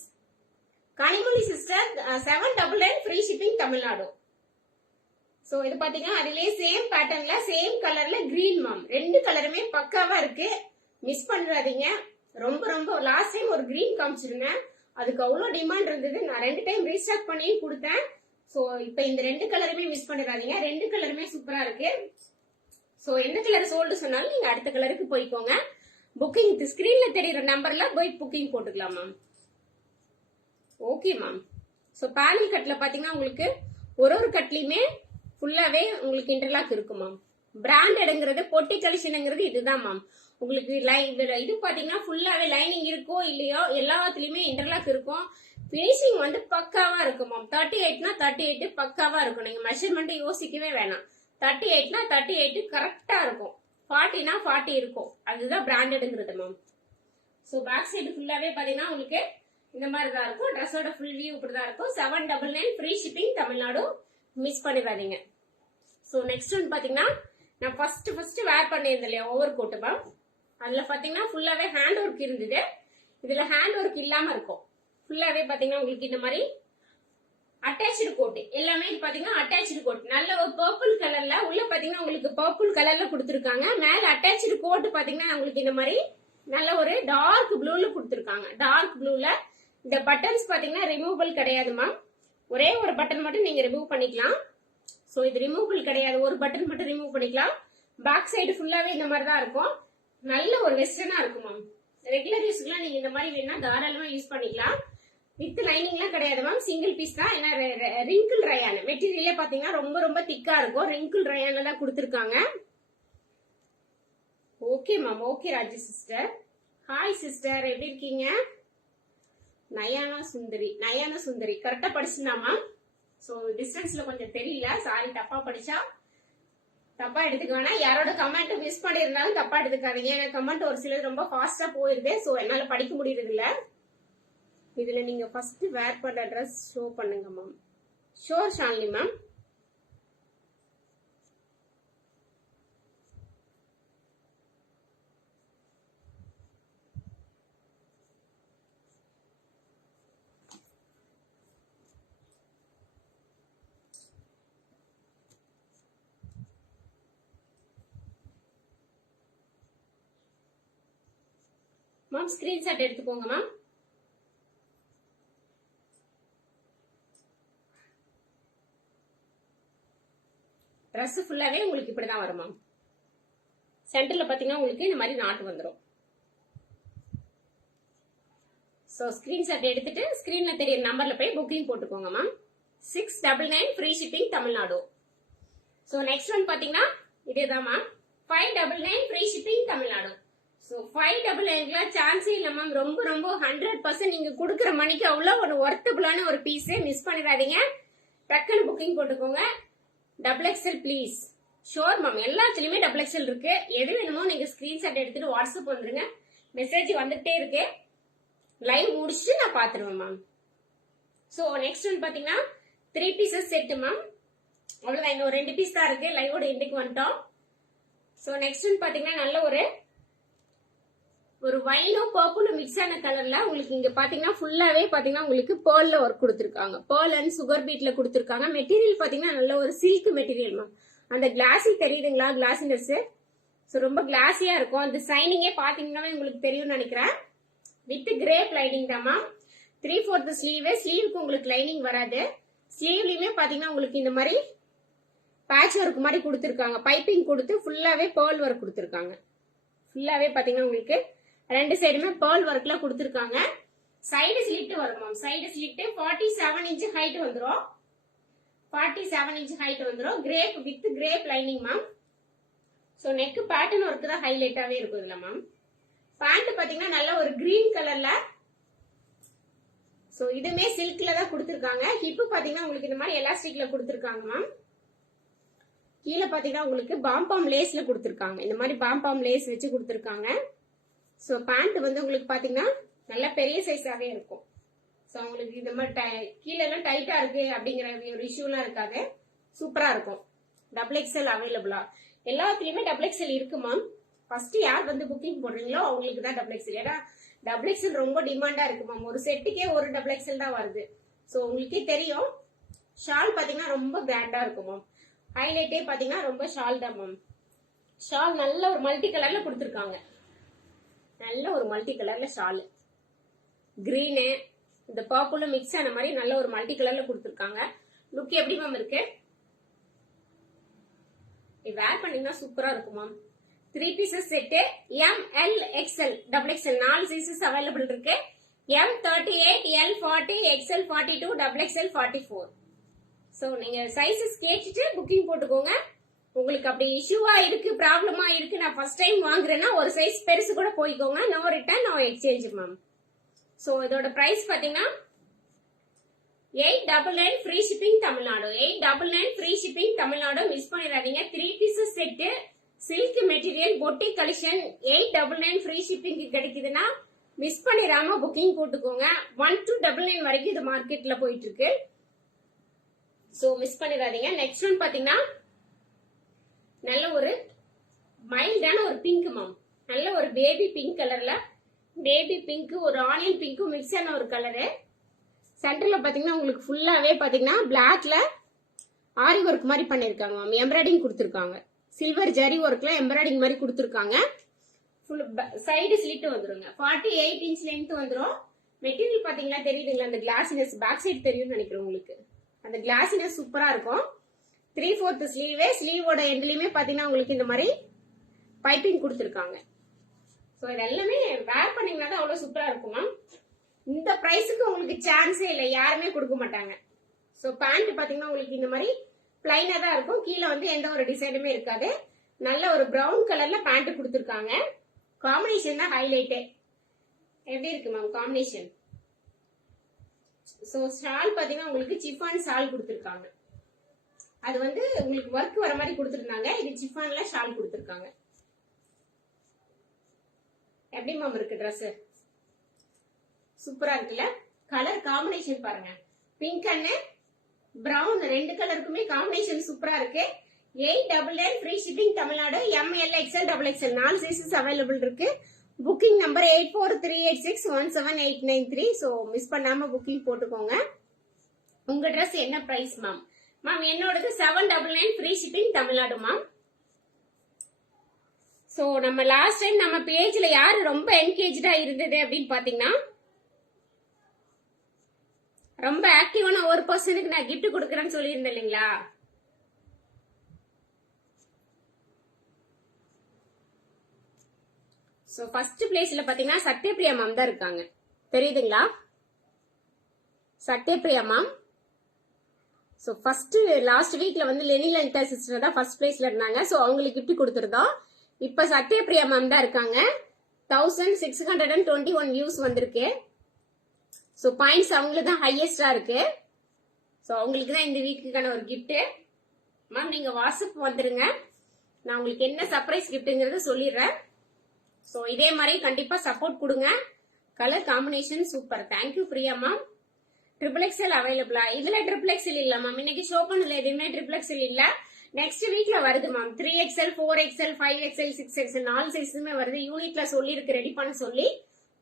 Kanimozhi sister 799. Free shipping Tamil Nadu. So இது பாத்தீங்கன்னா அதுலயே சேம் பேட்டர்ன்ல சேம் கலர்ல கிரீன் மேம். 2 கலருமே பக்காவா இருக்கு. மிஸ் பண்ணிடாதீங்க. ரொம்ப ரொம்ப லாஸ்ட் டைம் ஒரு கிரீன் காமிச்சிருந்தேன். அதுக்கு அவ்வளவு டிமாண்ட் இருந்தது. நான் 2 டைம் ரீஸ்டாக் பண்ணி கொடுத்தேன். சோ இப்ப இந்த 2 கலருமே மிஸ் பண்ணிடாதீங்க. 2 கலருமே சூப்பரா இருக்கு. சோ எந்த கலர் சோல்டு சொன்னாலும் நீங்க அடுத்த கலருக்கு போய்க்கோங்க. புக்கிங் ஸ்கிரீன்ல தெரியுற நம்பர்ல போய் புக்கிங் போட்டுக்கலாம் ma'am. Okay ma'am. So panel கட்ல பாத்தீங்கன்னா உங்களுக்கு ஒரு கட்லயுமே ஃபுல்லாவே உங்களுக்கு இன்டர்லாக் இருக்கும் மேம். பிராண்டட்ங்கிறது பொட்டி கலெக்ஷன்ங்கிறது இதுதான் மேம். உங்களுக்கு இது பாத்தீங்கன்னா ஃபுல்லாவே லைனிங் இருக்கோ இல்லையோ எல்லாத்துலயுமே இன்டர்லாக் இருக்கும். பினிஷிங் வந்து பக்காவா இருக்கும் மேம். 38னா 38 பக்காவா இருக்கும். நீங்க மெஷர்மெண்ட் யோசிக்கவே வேணாம். 38னா 38 கரெக்டா இருக்கும். 40னா 40 இருக்கும். அதுதான் பிராண்டட்ங்கிறது மேம். சோ பேக் சைடு ஃபுல்லாவே பாத்தீங்கன்னா உங்களுக்கு இந்த மாதிரி தான் இருக்கும். ட்ரெஸ்ஸோட ஃபுல் வியூ இப்படிதான் இருக்கும். 799. Free shipping Tamil Nadu. மிஸ் பண்ணிடாதீங்க. சோ நெக்ஸ்ட் ஒன் பாத்தீங்கன்னா நான் ஃபர்ஸ்ட் வேர் பண்ணியிருந்தேன் இல்லையா ஓவர் கோட் மேம். அதுல பாத்தீங்கன்னா ஃபுல்லாவே ஹேண்ட் ஒர்க் இருந்தது. இதுல ஹேண்ட் ஒர்க் இல்லாம இருக்கும். ஃபுல்லாவே பாத்தீங்கன்னா உங்களுக்கு இந்த மாதிரி அட்டாச்சு கோட் எல்லாமே பாத்தீங்கன்னா அட்டாச்சு கோட் நல்ல ஒரு பர்பிள் கலர்ல உள்ள பாத்தீங்கன்னா உங்களுக்கு பர்பிள் கலர்ல கொடுத்துருக்காங்க. மேல அட்டாச்சு கோட் பாத்தீங்கன்னா உங்களுக்கு இந்த மாதிரி நல்ல ஒரு டார்க் ப்ளூல கொடுத்துருக்காங்க. டார்க் ப்ளூல இந்த பட்டன்ஸ் பாத்தீங்கன்னா ரிமூவபிள் கிடையாது மேம். ஒரே ஒரு பட்டன் மட்டும் நீங்க ரிமூவ் பண்ணிக்கலாம். சோ இது ரிமூவபிள் கிடையாது. ஒரு பட்டன் மட்டும் ரிமூவ் பண்ணிக்கலாம். பேக் சைடு ஃபுல்லாவே இந்த மாதிரி தான் இருக்கும். நல்ல ஒரு வெஸ்டர்னா இருக்கும் மேம். ரெகுலர் யூஸ்க்குலாம் நீங்க இந்த மாதிரி வேணா தாராளமா யூஸ் பண்ணிக்கலாம். வித் லைனிங்லாம் கிடையாது மேம், சிங்கிள் பீஸ் தான். ஏன்னா ரிங்கிள் ரயான் மெட்டீரியலே பாத்தீங்கன்னா ரொம்ப ரொம்ப திக்கா இருக்கும். ரிங்கிள் ரயான்ல தான் கொடுத்துருக்காங்க. Okay ma'am, okay Raji sister. Hi sister, எப்படி இருக்கீங்க? நயானா சுந்தரி கரெக்டா படிச்சுனா மேம்? சோ டிஸ்டன்ஸ்ல கொஞ்சம் தெரியல, சாரி. தப்பா படிச்சா தப்பா எடுத்துக்க வேணாம். யாரோட கமெண்ட் மிஸ் பண்ணிருந்தாலும் தப்பா எடுத்துக்காதீங்க. ஏன்னா கமெண்ட் ஒரு சிலர் ரொம்ப ஃபாஸ்டா போயிருது. சோ என்னால படிக்க முடியறது இல்ல. இதுல நீங்க ஃபர்ஸ்ட் வேர் பண்ண ட்ரெஸ் ஷோ பண்ணுங்க ma'am. Sure Shalini ma'am. Ma'am screenshot எடுத்துக்கோங்க மேம். ட்ரெஸ் ஃபுல்லாவே உங்களுக்கு இப்படிதான் வரும் மேம். சென்டர்ல பாத்தீங்கன்னா உங்களுக்கு இந்த மாதிரி நாட்டு வந்துடும். சோ ஸ்கிரீன்ஷாட் எடுத்துட்டு ஸ்கிரீன்ல தெரியற நம்பர்ல போய் புக்கிங் போட்டுக்கோங்க ma'am. 699 free shipping Tamil Nadu. So next one பாத்தீங்கன்னா இதேதான் ma'am. 599 free shipping Tamil Nadu. So 599 சான்ஸே இல்ல மேம். ரொம்ப ரொம்ப 100% நீங்க கொடுக்குற மணிக்கு அவ்வளவு ஒரு ஒர்த்தபிளான ஒரு பீஸ். மிஸ் பண்ணிடாதீங்க. டக்குன்னு புக்கிங் போட்டுக்கோங்க. XXL please. ஷோர் மேம், எல்லாத்துலயுமே XXL இருக்கு. எது வேணுமோ நீங்க ஸ்கிரீன்ஷாட் எடுத்துட்டு வாட்ஸ்அப் வந்துருங்க. மெசேஜ் வந்துட்டே இருக்கு. லைவ் முடிச்சுட்டு நான் பாத்துருவேன் மேம். சோ நெக்ஸ்ட் ஒன் பாத்தீங்கன்னா 3 பீசஸ் செட் மேம். அவ்வளவுதான், இன்னும் 2 பீஸ் தான் இருக்கு. லைவோட எண்டுக்கு வந்துட்டோம். சோ நெக்ஸ்ட் ஒன் பாத்தீங்கன்னா நல்ல ஒரு வைனும் பர்பிளும் மிக்ஸ் ஆன கலர்ல உங்களுக்கு இங்க பாத்தீங்கன்னா ஃபுல்லாவே பாத்தீங்கன்னா உங்களுக்கு பேர்ல ஒர்க் கொடுத்திருக்காங்க. பேர்ல் அண்ட் சுகர் பீட்ல கொடுத்திருக்காங்க. மெட்டீரியல் பாத்தீங்கன்னா நல்ல ஒரு சில்க் மெட்டீரியல் மேம். அந்த கிளாஸி தெரியுதுங்களா? கிளாஸினஸ். சோ ரொம்ப கிளாஸியா இருக்கும். அந்த சைனிங்கே பாத்தீங்கன்னா உங்களுக்கு தெரியும்னு நினைக்கிறேன். வித் கிரேப் லைனிங் தான் மேம். 3/4 ஸ்லீவுக்கு உங்களுக்கு லைனிங் வராது. ஸ்லீவ்லயுமே பாத்தீங்கன்னா உங்களுக்கு இந்த மாதிரி பேட்ச் ஒர்க் மாதிரி கொடுத்திருக்காங்க. பைப்பிங் கொடுத்து ஃபுல்லாவே பேர்ல் ஒர்க் கொடுத்திருக்காங்க. ஃபுல்லாவே பாத்தீங்கன்னா உங்களுக்கு 2 சைடுமே பேர்ல் ஒர்க்ல கொடுத்திருக்காங்க. சைடு ஸ்லிட் வரும் ma'am. Side slit 47 inch height வந்துரும். 47 இன்ச் ஹைட் வந்துரும். Crepe with crepe lining ma'am. So neck pattern work தான் ஹைலைட்டாவே இருக்கும் இதுல மேம். பேண்ட் பாத்தீங்கன்னா நல்ல ஒரு கிரீன் கலர்ல. சோ இதுமே சில்க்ல தான் கொடுத்திருக்காங்க. ஹிப் பாத்தீங்கன்னா உங்களுக்கு இந்த மாதிரி எலாஸ்டிக்ல கொடுத்திருக்காங்க மேம். கீழே பாத்தீங்கன்னா உங்களுக்கு பாம்பாம் லேஸ்ல கொடுத்திருக்காங்க. இந்த மாதிரி பாம்பாம் லேஸ் வச்சு கொடுத்திருக்காங்க. சோ பேண்ட் வந்து உங்களுக்கு பாத்தீங்கன்னா நல்ல பெரிய சைஸாவே இருக்கும். சோ உங்களுக்கு இந்த மாதிரி கீழே எல்லாம் டைட்டா இருக்கு அப்படிங்கிற ஒரு இஷ்யூலாம் இருக்காது. சூப்பரா இருக்கும். XXL அவைலபிளா? எல்லாத்துலயுமே XXL இருக்கு மேம். ஃபர்ஸ்ட் யார் வந்து புக்கிங் போடுறீங்களோ அவங்களுக்கு தான் XXL. ஏன்னா XXL ரொம்ப டிமாண்டா இருக்கு மேம். ஒரு செட்டுக்கே ஒரு XXL தான் வருது. சோ உங்களுக்கே தெரியும். ஷால் பாத்தீங்கன்னா ரொம்ப பிராண்டா இருக்கும் மேம். ஹைலைட்டே பாத்தீங்கன்னா ரொம்ப ஷால் தான் மேம். ஷால் நல்ல ஒரு மல்டி கலர்ல கொடுத்திருக்காங்க. நல்ல ஒரு மல்டி கலர்ல ஷால். கிரீனு இந்த பர்பிளும் மிக்ஸ் ஆன மாதிரி நல்ல ஒரு மல்டி கலர்ல கொடுத்திருக்காங்க. லுக் எப்படி மேம் இருக்கு? வேர் பண்ணீங்கன்னா சூப்பரா இருக்கும் ma'am. 3 pieces set. ML XL XXL 4 sizes available இருக்கு. M 38, L 40, XL 42, XXL 44. So நீங்க சைஸஸ் கேட்டுட்டு புக்கிங் போட்டுக்கோங்க. உங்களுக்கு அப்படி இஷ்யூவா இருக்கு, ப்ராப்ளமா இருக்கு, நான் ஃபர்ஸ்ட் டைம் வாங்குறேன்னா ஒரு சைஸ் பெருசு கூட போய்க்கோங்க. No return, no exchange ma'am. So இதோட பிரைஸ் பாத்தீங்கன்னா 899 free shipping Tamil Nadu. 899 free shipping Tamil Nadu. Miss பண்ணிடாதீங்க. 3 pieces set silk material boutique collection 899 free shipping கிடைக்குதுன்னா மிஸ் பண்ணிடாம புக்கிங் போட்டுக்கோங்க. 1299 வரைக்கும் இது மார்க்கெட்ல போயிட்டு இருக்கு. சோ மிஸ் பண்ணிடாதீங்க. நெக்ஸ்ட் ஒன் பாத்தீங்கன்னா நல்ல ஒரு மைல்டான ஒரு பிங்க் மேம். நல்ல ஒரு பேபி பிங்க் கலர்ல, பேபி பிங்க் ஒரு ஆனியன் பிங்க்கும் மிக்ஸ் ஆன ஒரு கலரு. சென்டர்ல பாத்தீங்கன்னா உங்களுக்கு ஃபுல்லாவே பாத்தீங்கன்னா பிளாக்ல ஆரி ஒர்க் மாதிரி பண்ணிருக்காங்க மேம். எம்ப்ராய்டிங் கொடுத்திருக்காங்க. சில்வர் ஜரி ஒர்க்ல எம்ப்ராய்டிங் மாதிரி கொடுத்திருக்காங்க. சைடு ஸ்லிட் வந்துருங்க. 48 இன்ச் லென்த் வந்துரும். மெட்டீரியல் பாத்தீங்கன்னா தெரியுதுங்களா? அந்த கிளாஸினஸ் பேக் சைடு தெரியும்னு நினைக்கிறேன் உங்களுக்கு. அந்த கிளாஸினஸ் சூப்பரா இருக்கும். 3/4 ஸ்லீவோட எண்ட்லயுமே பாத்தீங்கன்னா உங்களுக்கு இந்த மாதிரி பைப்பிங் கொடுத்துருக்காங்க. ஸோ இது எல்லாமே வேர் பண்ணீங்கன்னா தான் அவ்வளோ சூப்பரா இருக்குமா. இந்த பிரைஸுக்கு உங்களுக்கு சான்ஸே இல்லை, யாருமே கொடுக்க மாட்டாங்க. ஸோ பேண்ட் பாத்தீங்கன்னா உங்களுக்கு இந்த மாதிரி பிளைனா தான் இருக்கும், கீழே வந்து எந்த ஒரு டிசைனுமே இருக்காது. நல்ல ஒரு பிரவுன் கலர்ல பேண்ட் கொடுத்துருக்காங்க. காம்பினேஷன் தான் ஹைலைட்டே. எப்படி இருக்கு மேம் காம்பினேஷன்? ஸோ ஷால் பாத்தீங்கன்னா உங்களுக்கு சிஃபான் ஷால் கொடுத்துருக்காங்க. அது வந்து உங்களுக்கு ஒர்க் வர மாதிரி கொடுத்துருந்தாங்க. இது சிஃபான்ல ஷால் கொடுத்துருக்காங்க. எப்படி மேம் இருக்கு ட்ரெஸ்? சூப்பரா இருக்குல்ல? கலர் காம்பினேஷன் பாருங்க, பிங்க் அண்ட் பிரவுன் ரெண்டு கலருக்குமே காம்பினேஷன் சூப்பரா இருக்கு. 899 free shipping Tamil Nadu. ML XL XXL 4 sizes available இருக்கு. Booking number 8438617893. ஸோ மிஸ் பண்ணாம புக்கிங் போட்டுக்கோங்க. உங்க ட்ரெஸ் என்ன பிரைஸ் மேம்? மேம் என்னோடது 799 free shipping Tamil Nadu ma'am. So நம்ம லாஸ்ட் டைம் நம்ம பேஜ்ல யாரு ரொம்ப என்கேஜா இருந்தது அப்படின்னு பாத்தீங்கன்னா, ரொம்ப ஆக்டிவான ஒரு பர்சனுக்கு நான் கிஃப்ட் கொடுக்கறேன்னு சொல்லியிருந்தேன் இல்லைங்களா? சோ ஃபர்ஸ்ட் பிளேஸ்ல பாத்தீங்கன்னா சத்யபிரியா மேம் தான் இருக்காங்க. தெரியுதுங்களா? Sathyapriya ma'am. So first last வீக்ல வந்து லெனி லலிதா சிஸ்டர் தான் ஃபர்ஸ்ட் பிளேஸ்ல இருந்தாங்க. சோ அவங்களுக்கு கிஃப்ட் கொடுத்துருந்தோம். இப்ப சத்யபிரியா மேம் தான் இருக்காங்க. 1621 வியூஸ் வந்திருக்கு. ஸோ பாயிண்ட்ஸ் அவங்களுக்கு தான் ஹையஸ்டா இருக்கு. ஸோ அவங்களுக்கு தான் இந்த வீக்குக்கான ஒரு கிஃப்ட். மேம் நீங்க வாட்ஸ்அப் வந்துருங்க, நான் உங்களுக்கு என்ன சர்ப்ரைஸ் கிஃப்ட்ங்கிறத சொல்லிடுறேன். ஸோ இதே மாதிரி கண்டிப்பா சப்போர்ட் கொடுங்க. Colour combination super. Thank you Priya ma'am. XXL அவைலபிளா? இதுல XXL இல்ல மேம், இன்னைக்கு ஷோ பண்ணல எதுவுமே XXL இல்ல. நெக்ஸ்ட் வீக்ல வருது ma'am. 3XL 4XL 5XL 6XL 4 சைஸுமே வருது. யூனிட்ல சொல்லி இருக்கு ரெடி பண்ண சொல்லி.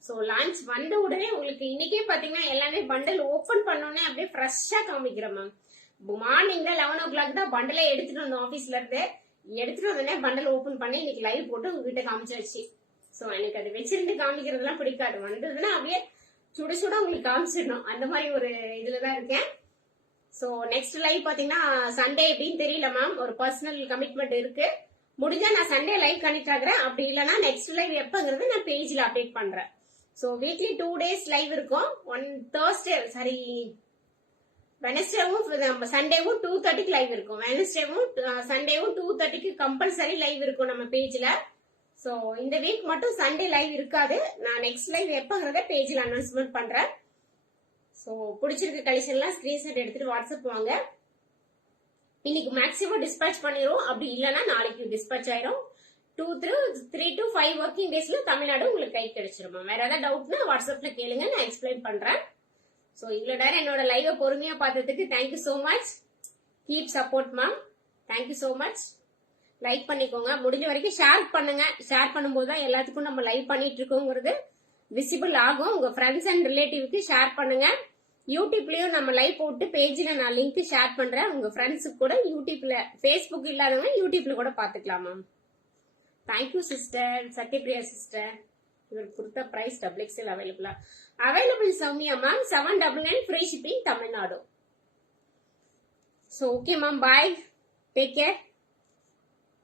சோ லான்ச் வந்த உடனே உங்களுக்கு இன்னைக்கே பாத்தீங்கன்னா எல்லாமே பண்டல் ஓபன் பண்ணோன்னே அப்படியே ஃப்ரெஷ்ஷா காமிக்கிறேன் மேம். மார்னிங்ல 11 o'clock தான் பண்டலே எடுத்துட்டு வந்தோம் ஆபீஸ்ல இருந்து. எடுத்துட்டு வந்தோடனே பண்டல் ஓபன் பண்ணி இன்னைக்கு லைவ் போட்டு உங்ககிட்ட காமிச்சாச்சு. சோ எனக்கு அது வச்சிருந்து காமிக்கிறதுலாம் பிடிக்காது, வந்ததுன்னா அப்படியே சுட சுட உங்களுக்கு காமிச்சிடணும், அந்த மாதிரி ஒரு இதுலதான் இருக்கேன். சோ நெக்ஸ்ட் லைவ் பாத்தீங்கன்னா சண்டே எப்படின்னு தெரியல மேம், ஒரு பர்சனல் கமிட்மெண்ட் இருக்கு. முடிஞ்சா நான் சண்டே லைவ் கனெக்ட் ஆகுறேன், அப்படி இல்லைன்னா நெக்ஸ்ட் லைவ் எப்பங்கிறது நான் பேஜ்ல அப்டேட் பண்றேன். சோ வீக்லி 2 days லைவ் இருக்கும். வெனஸ்டேவும் சண்டேவும் 2:30 லைவ் இருக்கும். வெனஸ்டேவும் சண்டேவும் 2:30 கம்பல்சரி லைவ் இருக்கும் நம்ம பேஜ்ல. சோ இந்த வீக் மட்டும் சண்டே லைவ் இருக்காது. நான் நெக்ஸ்ட் லைவ் எப்பங்கிறத பேஜ்ல அனௌன்ஸ்மெண்ட் பண்றேன். சோ பிடிச்சிருக்க கலெக்ஷன்லாம் ஸ்கிரீன்ஷாட் எடுத்துட்டு வாட்ஸ்அப் வாங்க. இன்னைக்கு மேக்ஸிமம் டிஸ்பேட்ச் பண்ணிடுவோம், அப்படி இல்லைன்னா நாளைக்கு டிஸ்பேட்ச் ஆயிரும். 3 to 5 ஒர்க்கிங் டேஸ்ல தமிழ்நாடு உங்களுக்கு கை கிடைச்சிருமா. வேற ஏதாவது டவுட்னா வாட்ஸ்அப்ல கேளுங்க, நான் எக்ஸ்பிளைன் பண்றேன். சோ இவ்வளவு நேரம் என்னோட லைவ் பொறுமையா பார்த்ததுக்கு thank you so much. Keep support ma'am. Thank you so much. Like பண்ணிக்கோங்க, முடிஞ்ச வரைக்கும் ஷேர் பண்ணுங்க. ஷேர் பண்ணும்போது தான் எல்லாத்துக்கும் நம்ம லைவ் பண்ணிட்டு இருக்கோங்கிறது விசிபிள் ஆகும். உங்க ஃப்ரெண்ட்ஸ் அண்ட் ரிலேட்டிவ்க்கு ஷேர் பண்ணுங்க. யூடியூப்லயும் நம்ம லைவ் போட்டு பேஜ்ல நான் லிங்க் ஷேர் பண்றேன். உங்க ஃப்ரெண்ட்ஸுக்கு கூட யூடியூப்ல, ஃபேஸ்புக் இல்லாதவங்க யூடியூப்ல கூட பாத்துக்கலாம் மேம். Thank you sister. சத்யபிரியா சிஸ்டர், இவர் கொடுத்த பிரைஸ் XXL அவைலபிளா? Available Soumya ma'am. 799 free shipping Tamil Nadu. So okay ma'am, bye, take care.